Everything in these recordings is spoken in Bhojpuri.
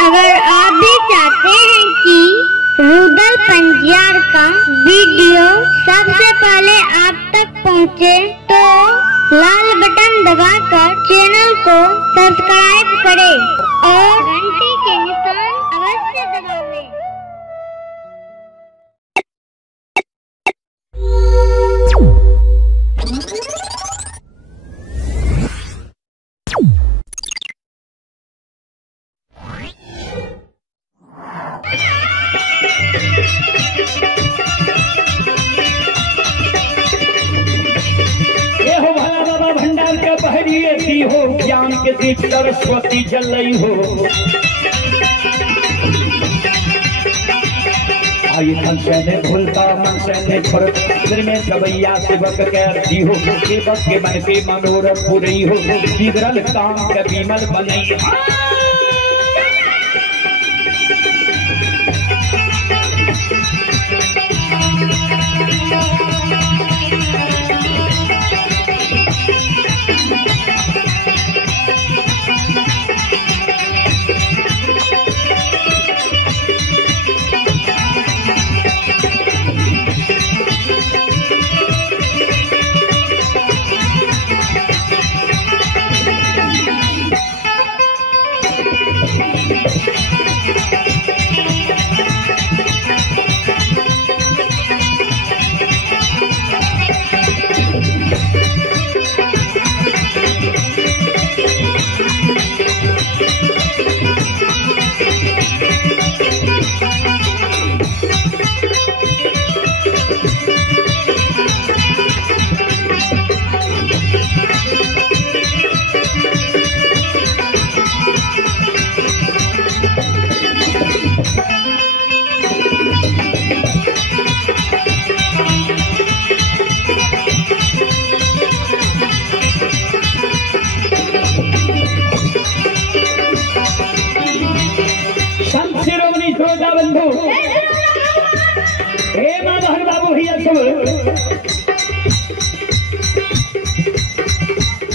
अगर आप भी चाहते हैं कि रूदल पंजियार का वीडियो सबसे पहले आप तक पहुंचे, तो लाल बटन दबाकर चैनल को सब्सक्राइब करें और घंटी के निशान अवश्य दबावें। भंडार का बहरिए दी हो, ज्ञान के दीप सरस्वती जल रही हो। आई मन से ने भूलता मन से ने छोड़, फिर में गवैया सेवक कर दी हो। सेवक के मन के मनोरथ पूरी हो, बिगड़ल काम के विमल बनई।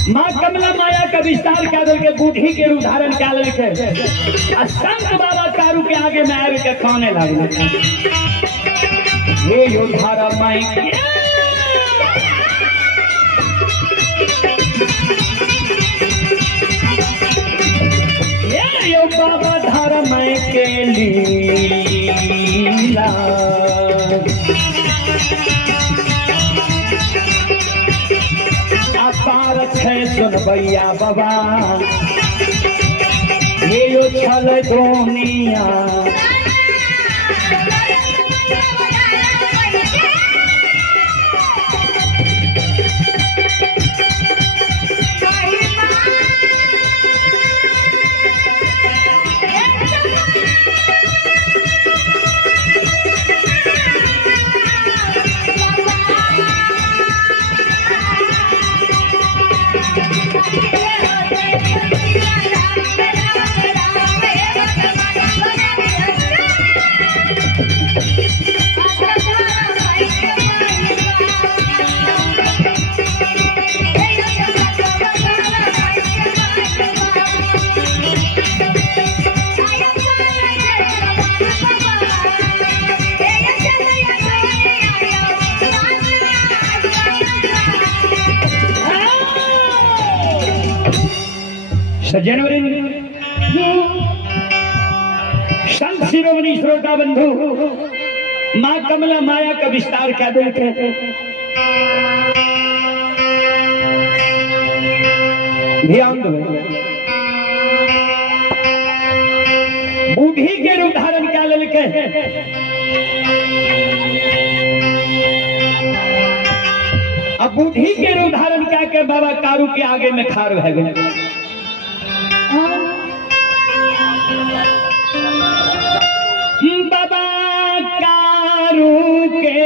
माँ कमला माया का विस्तार कादल के बूढ़ी के उदाहरण काल के संत बाबा कारू के आगे में आगे के खाने लगे। ये यो धारा माई ये यो बाबा धारा माई के लीला अपार छे सुन भैया बाबा, ये यो छल दुनिया। जनवरी संत शिरोमणि श्रोता बंधु, माँ कमला माया का विस्तार क्या देते हैं। ध्यान दो, बूढ़ी के रूप धारण क्या लेके अब बूढ़ी के रूप धारण क्या के बाबा कारू के आगे में खार रह गए। बाबा कारू के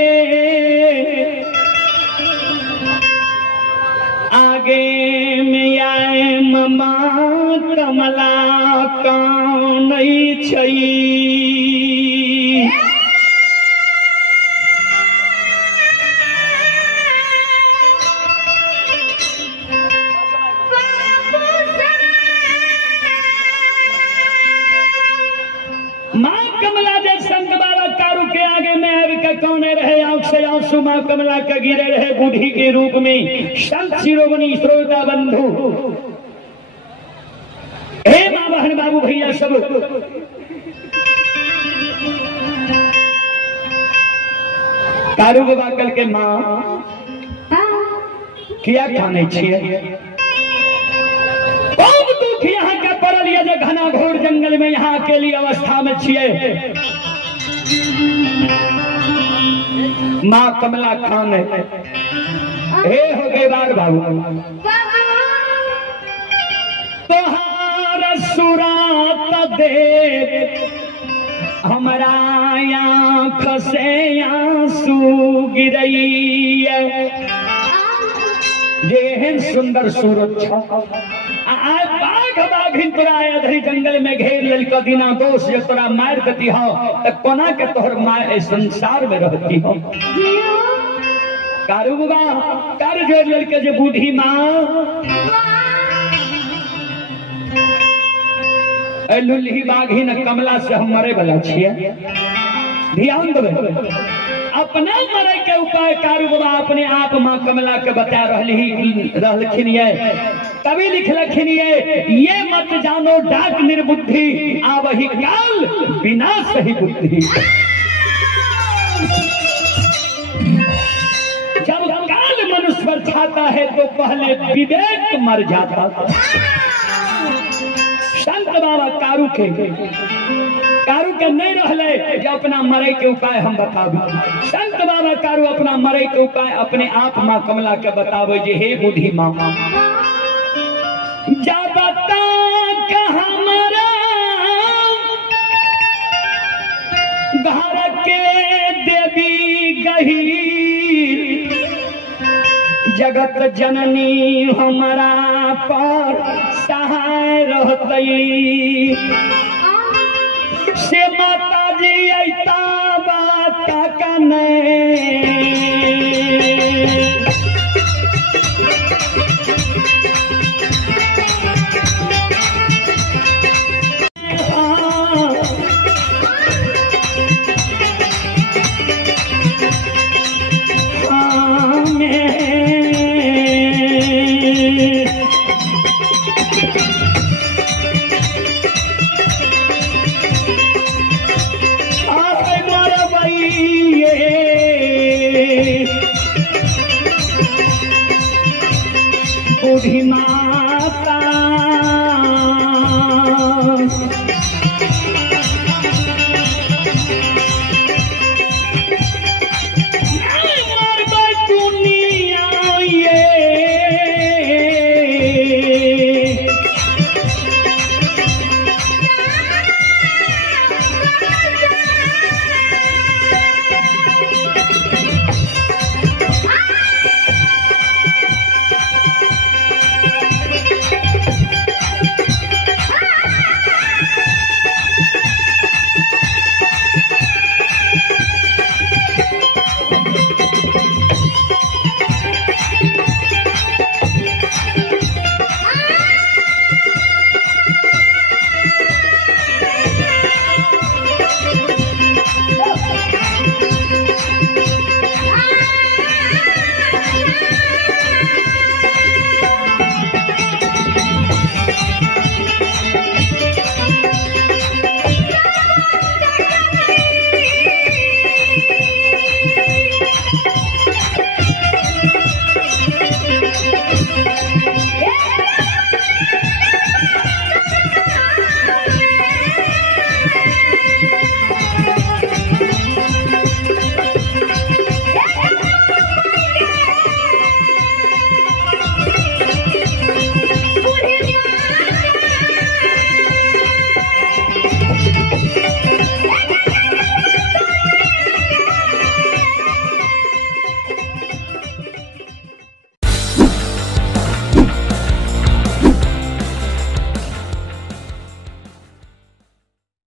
आगे में आए ममा कमला कौन छई। के कौने रहे आंख से आंसू माँ कमला के गिरे रहे बूढ़ी के रूप में। संत शिरोमणि श्रोता बंधु, हे माँ बहन बाबू भैया सब, कारू बाबा कल के माँ किया खाने छिए बहुत दुख यहाँ के पड़ल ये जो घना घोर जंगल में यहाँ अकेली अवस्था में छिए। माँ कमला खान हे हो गए बार बाबू तोहार सुरात दे हमारा आँख से आंसू गिरई ये सुंदर सूरत बाघ बाघिन तोरा अधरी जंगल में घेर लेल दिना दोष जो तोरा मार देती हो तो कोना के तोहर मार संसार में रहती हो। कारू बाबा कर जोड़ लेल के जो बूढ़ी माँ लुल्ही बाघिन कमला से हम मरे वाला छिए। ध्यान देवे अपना मरे के उपाय कारू बाबा अपने आप माँ कमला के बता रहलखिन ये। तभी लिखलखिन ये मत जानो डाक निर्बुद्धि आ वही काल विनाश ही बुद्धि। जब काल मनुष्य पर छाता है तो पहले विवेक मर जाता था। संत बाबा कारू के नहीं रहले जो अपना मरे के उपाय हम बताबी। संत बाबा कारू अपना मरे के उपाय अपने आप माँ कमला के बतावे जे हे बूढ़ी माँ जा बता कहाँ मरा घर के देवी गही जगत जननी हमारा पर सहाय रहतई से माता